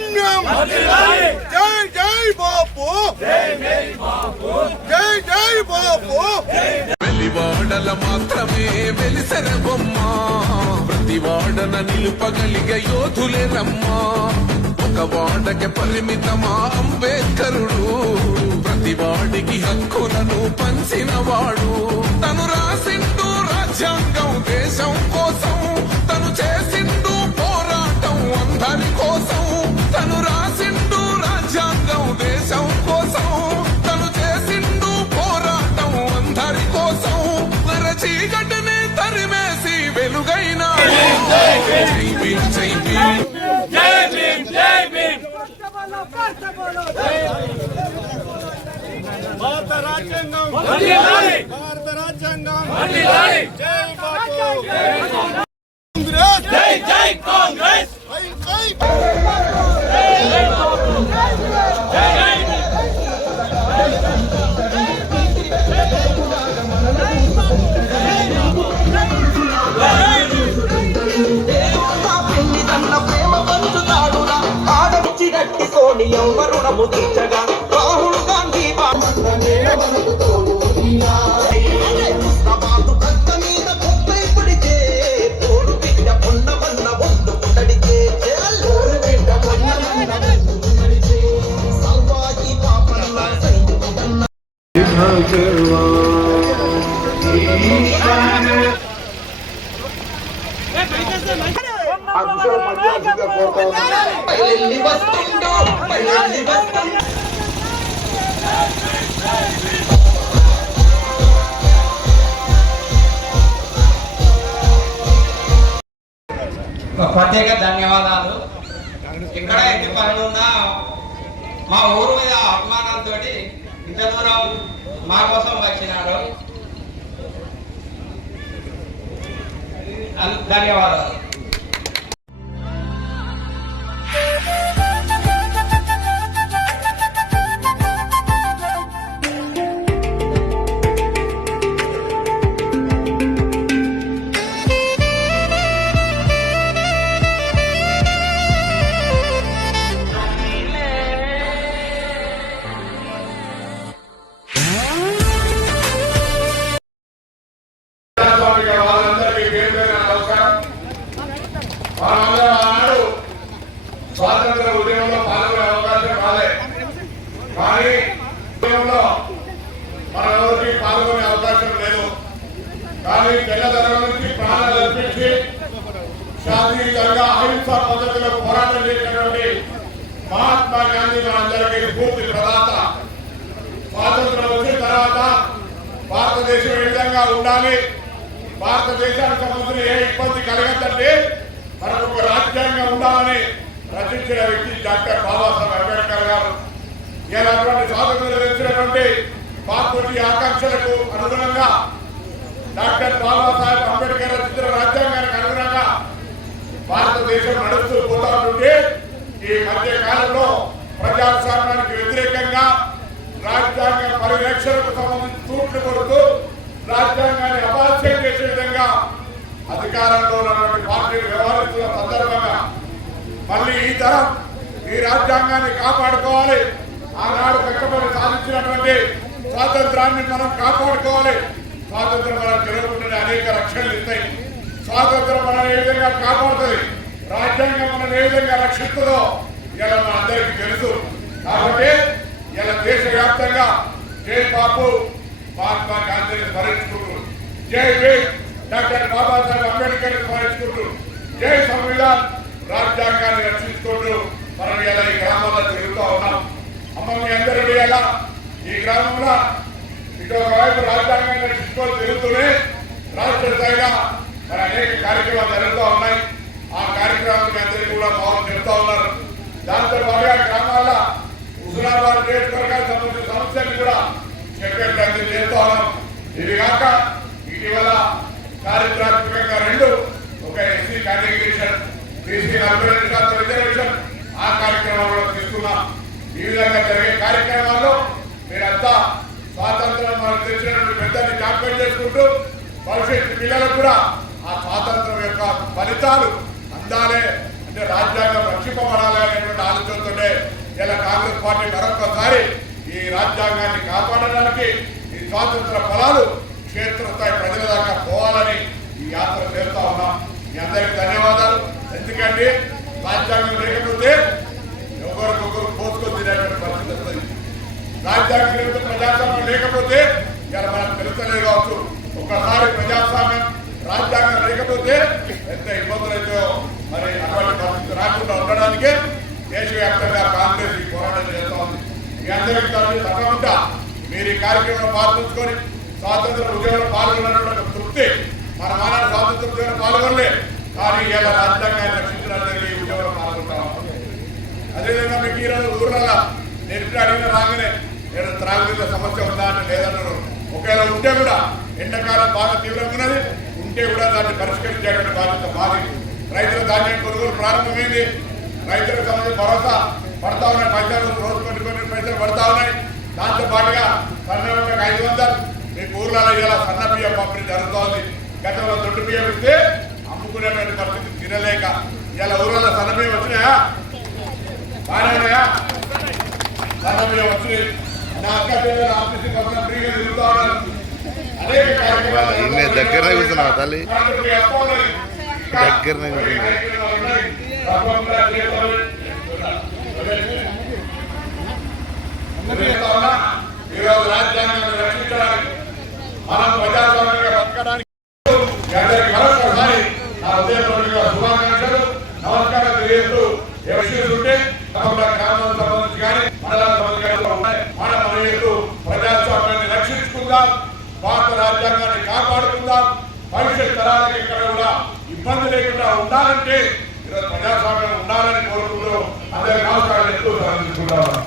పుణ్యం జై జై బాపు. జై జై బాపు. వెలివాడల మాత్రమే వెలిసిన బొమ్మ. ప్రతివాడన నిలుపగలిగ యోధులే రమ్మ. ఒక వాడకి పరిమితమా అంబేద్కరుడు. ప్రతివాడికి హక్కులను పంచినవాడు. తను రాసిండు రాజ్యాంగం దేశం కోసం తను చేసిండు భీమ్, జై భీమ్. భారత రాజ్యాంగం భారత రాజ్యాంగం జై బాపు కాంగ్రెస్ జై జై కాంగ్రెస్ జై జై ఎవరుణము తీర్చగా రాహుల్ గాంధీ ప్రత్యేక ధన్యవాదాలు. ఇక్కడ ఎన్ని పనులు ఉన్నా మా ఊరు మీద అభిమానంతో ఇంత దూరం మా కోసం వచ్చినారు. ధన్యవాదాలు. మహాత్మా గాంధీ మనందరికీ పూర్తి ప్రదాత. స్వాతంత్రం వచ్చిన తర్వాత భారతదేశం ఏ విధంగా ఉండాలి? భారతదేశానికి సంబంధించిన ఏ ఇబ్బంది కలగద్దండి మనకు ఒక రాజ్యాంగం ఉండాలని రచించిన వ్యక్తి డాక్టర్ బాబాసాహెబ్ అంబేద్కర్ గారు. ఇలాంటి స్వాతంత్రం తెచ్చినటువంటి పార్టీ ఆకాంక్షలకు అనుగుణంగా డాక్టర్ బాబాసాహెబ్ అంబేద్కర్ రచించిన రాజ్యాంగానికి అనుగుణంగా భారతదేశం నడుస్తూ పోతా ఉంటే ఈ మధ్య కాలంలో ప్రజాస్వామ్యానికి వ్యతిరేకంగా రాజ్యాంగ పరిరక్షణకు సంబంధించి తూట్లు కొడుతూ రాజ్యాంగాన్ని అపాస్యం చేసే విధంగా అధికారంలో ఉన్నటువంటి పార్టీలు వ్యవహరిస్తున్న సందర్భంగా మళ్ళీ ఈ తరం ఈ రాజ్యాంగాన్ని కాపాడుకోవాలి. ఆనాడు కష్టపడి సాధించినటువంటి స్వాతంత్రాన్ని మనం కాపాడుకోవాలి. స్వాతంత్రం మనం జరుగుతుండే అనేక రక్షణలు ఇస్తాయి. స్వాతంత్రం మనం ఏ విధంగా కాపాడుతుంది? రాజ్యాంగం మనం ఏ విధంగా రక్షిస్తుందో ఇలా మన అందరికీ తెలుసు. కాబట్టి ఇలా దేశవ్యాప్తంగా జై బాబు మహాత్మా గాంధీని స్మరించుకుంటూ జై భీమ్ డాక్టర్ బాబాసాహెబ్ అంబేద్కర్ స్మరించుకుంటూ జై సంవిధాన్ రాజ్యాంగాన్ని రక్షించుకుంటూ మనం ఇలా ఈ గ్రామాల్లో తిరుగుతూ ఉన్నాం. అమ్మ మీ అందరూ ఇలా ఈ గ్రామంలో ఇటు ఒకవైపు రాజ్యాంగాన్ని రక్షించుకొని తిరుగుతూనే రాష్ట్ర స్థాయిగా మరి అనేక కార్యక్రమాలు జరుగుతూ ఉన్నాయి. కూడా బాగా చెప్తా ఉన్నారు. దాంతో పాటుగా గ్రామాల్లో హుజురాబాద్ నియోజకవర్గానికి సంబంధించిన సమస్యలు కూడా చెప్పే ప్రయత్నం చేస్తూ ఉన్నాం. ఇది కాక ఇటీవల చారిత్రాత్మకంగా రెండు ఒక ఎస్సీ కేటగిరీషన్ బీసీ నలభై రెండు శాతం రిజర్వేషన్ ఆ కార్యక్రమంలో తీసుకున్నాం. ఈ విధంగా జరిగే కార్యక్రమాల్లో మీరంతా స్వాతంత్రం మనకు తెచ్చినటువంటి పెద్దని జ్ఞాపకం చేసుకుంటూ భవిష్యత్తు పిల్లలకు కూడా ఆ స్వాతంత్రం యొక్క ఫలితాలు అందాలే రాజ్యాంగం రక్షింపబడాలి అనేటువంటి ఆలోచనతోనే ఇలా కాంగ్రెస్ పార్టీ మరొకసారి ఈ రాజ్యాంగాన్ని కాపాడడానికి ఈ స్వాతంత్ర ఫలాలు క్షేత్రస్థాయి ప్రజల దాకా పోవాలని ఈ యాత్ర చేస్తా ఉన్నాం. మీ అందరికీ ధన్యవాదాలు. ఎందుకంటే రాజ్యాంగం లేకపోతే ఒకరికొకరు పోసుకొని తినేటువంటి పరిస్థితి వస్తుంది. రాజ్యాంగం లేకపోతే ప్రజాస్వామ్యం లేకపోతే ఇలా మనకు తెలుసలేదు కావచ్చు. ఒకసారి ప్రజాస్వామ్యం రాజ్యాంగం లేకపోతే ఎంత ఇబ్బందులు అయితే మరి అటువంటి పరిస్థితి రాకుండా ఉండడానికే దేశవ్యాప్తంగా కాంగ్రెస్ ఈ పోరాటం చేస్తా ఉంది. మీ అందరికీ తరఫు తప్పకుండా మీరు ఈ కార్యక్రమంలో పాల్గొంచుకొని స్వాతంత్ర ఉద్యమంలో పాల్గొన్నటువంటి తృప్తి మన మానవ స్వాతంత్ర ఉద్యమంలో పాల్గొనలే. కానీ ఇలా రాజ్యాంగాన్ని రక్షించడానికి ఈ ఉద్యమంలో పాల్గొంటాం అదేవిధంగా మీకు ఈరోజు ఊర్లలో నేను అడిగిన రాగానే నేను త్రాగునీళ్ళ సమస్య ఉందా అంటే లేదన్నారు. ఒకవేళ ఉంటే కూడా ఎండాకాలం బాగా తీవ్రంగా ఉన్నది. ఉంటే కూడా దాన్ని పరిష్కరించేటువంటి బాధ్యత మాది. రైతుల ధాన్యం కొనుగోలు ప్రారంభమైంది. రైతులకు సంబంధించి భరోసా పడతా ఉన్నాయి. పైసలు రోజు కొన్ని కొన్ని పైసలు పడతా ఉన్నాయి. దాంతో పాటుగా సన్న ఐదు వందలు. మీకు ఊర్లలో ఇలా సన్న బియ్యం పంపిణీ జరుగుతోంది. గతంలో దొడ్డు బియ్యం ఇస్తే అమ్ముకునేటువంటి పరిస్థితి తినలేక ఇలా ఊర్లలో సన్న బియ్యం వచ్చినాయా? బాగానే ఉన్నాయా? సన్న బియ్యం వచ్చినాయి. నా అక్క పిల్లలు ఆఫీస్కి వస్తున్న ఫ్రీగా తిరుగుతా ఉన్నారు. అనేక కార్యక్రమాలు కూర్చున్నావా తల్లి? దగ్గర ఈరోజు రాజ్యాంగాన్ని రక్షించడానికి మనం ప్రజాస్వామ్యంగా బతకడానికి మరొకసారి నా ఉదయపూర్వక శుభాకాంక్షలు నమస్కారం తెలియజేస్తూ ఎవరి ఉంటే తప్పకుండా గ్రామాలకు సంబంధించి కానీ మండలాలకు సంబంధించి కానీ ఉన్నాయి. ప్రజాస్వామ్యాన్ని రక్షించుకుందాం భారత రాజ్యాంగాన్ని కాపాడుకుందాం భవిష్యత్ తరాలకు ఇక్కడ కూడా ఇబ్బంది లేకుండా ఉండాలంటే ఈరోజు ప్రజాస్వామ్యం ఉండాలని కోరుకుంటూ అందరి నమస్కారాలు ఎక్కువ సమర్పించుకుంటాను